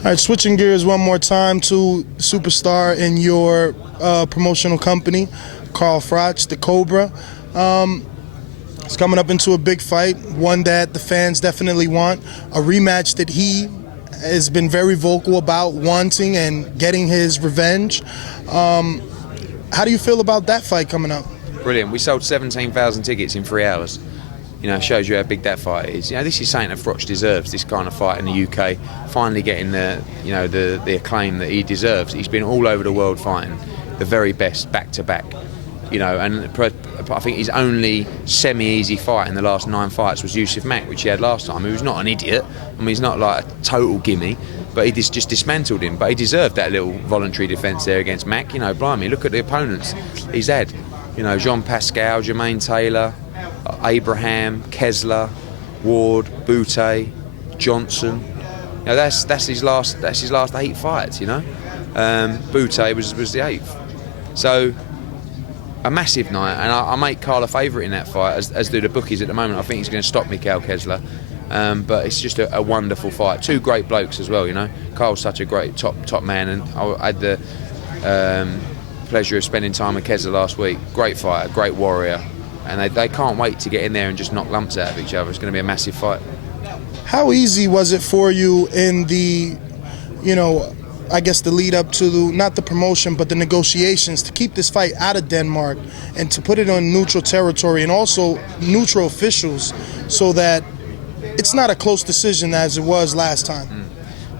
All right, switching gears one more time to superstar in your promotional company, Carl Froch, the Cobra. It's coming up into a big fight, one that the fans definitely want, a rematch that he has been very vocal about wanting and getting his revenge. How do you feel about that fight coming up? Brilliant. We sold 17,000 tickets in 3 hours. Shows you how big that fight is. This is something that Froch deserves, this kind of fight in the UK. Finally getting the acclaim that he deserves. He's been all over the world fighting the very best back to back. And I think his only semi-easy fight in the last 9 fights was Yusuf Mack, which he had last time. He was not an idiot. He's not like a total gimme, but he just dismantled him. But he deserved that little voluntary defence there against Mack. Blimey, look at the opponents he's had. Jean Pascal, Jermaine Taylor, Abraham, Kessler, Ward, Boutte, Johnson. That's his last 8 fights. Boutte was the 8th. So a massive night, and I make Carl a favourite in that fight, as do the bookies at the moment. I think he's going to stop Mikhail Kessler, but it's just a wonderful fight. 2 great blokes as well. Carl's such a great top man, and I had the pleasure of spending time with Kessler last week. Great fighter, great warrior. And they can't wait to get in there and just knock lumps out of each other. It's going to be a massive fight. How easy was it for you in the, I guess the lead up to, not the promotion, but the negotiations to keep this fight out of Denmark and to put it on neutral territory and also neutral officials so that it's not a close decision as it was last time?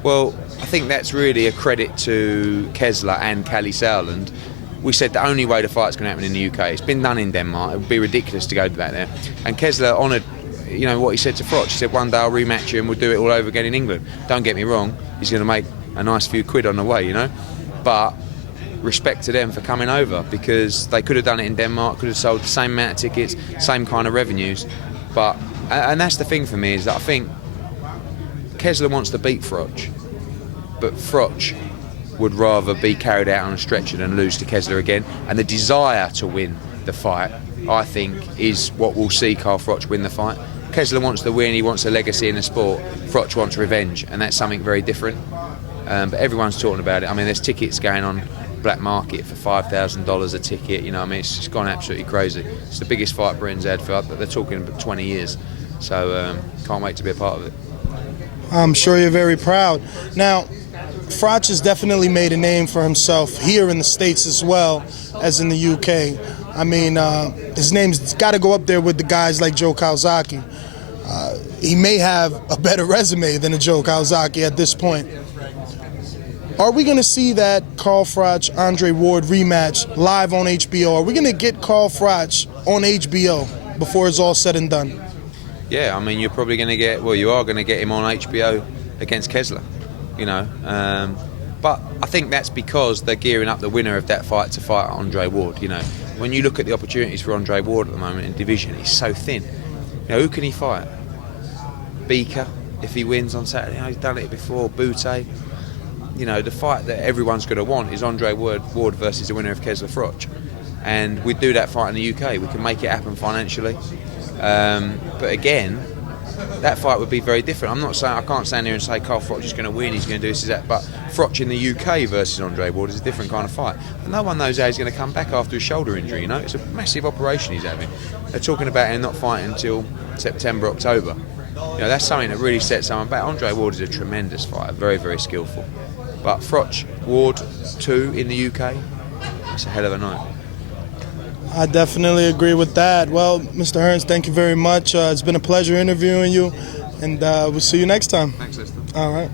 Well, I think that's really a credit to Kessler and Kalle Sauerland. We said the only way the fight's going to happen in the UK. It's been done in Denmark. It would be ridiculous to go back there. And Kessler honoured, what he said to Froch. He said, one day I'll rematch you and we'll do it all over again in England. Don't get me wrong. He's going to make a nice few quid on the way, But respect to them for coming over, because they could have done it in Denmark, could have sold the same amount of tickets, same kind of revenues. And that's the thing for me, is that I think Kessler wants to beat Froch, but Froch would rather be carried out on a stretcher than lose to Kessler again. And the desire to win the fight, I think, is what will see Carl Froch win the fight. Kessler wants to win, he wants a legacy in the sport. Froch wants revenge, and that's something very different. But everyone's talking about it. There's tickets going on black market for $5,000 a ticket. It's just gone absolutely crazy. It's the biggest fight Britain's had for, they're talking about 20 years. So can't wait to be a part of it. I'm sure you're very proud. Now, Froch has definitely made a name for himself here in the States as well as in the UK. His name's got to go up there with the guys like Joe Calzaghe. He may have a better resume than a Joe Calzaghe at this point. Are we going to see that Carl Froch, Andre Ward rematch live on HBO? Are we going to get Carl Froch on HBO before it's all said and done? Yeah, you're probably going to get, you are going to get him on HBO against Kessler. But I think that's because they're gearing up the winner of that fight to fight Andre Ward. When you look at the opportunities for Andre Ward at the moment in division, it's so thin. Who can he fight? Beaker, if he wins on Saturday. He's done it before. Boutte. The fight that everyone's going to want is Andre Ward versus the winner of Kessler Froch. And we'd do that fight in the UK. We can make it happen financially. But again, that fight would be very different. I can't stand here and say Carl Froch is going to win, he's going to do this, that. But Froch in the UK versus Andre Ward is a different kind of fight. And no one knows how he's going to come back after his shoulder injury. It's a massive operation he's having. They're talking about him not fighting until September, October. That's something that really sets someone back. Andre Ward is a tremendous fighter, very, very skillful. But Froch, Ward 2 in the UK, it's a hell of a night. I definitely agree with that. Well, Mr. Hearns, thank you very much. It's been a pleasure interviewing you, and we'll see you next time. Thanks, Lester. All right.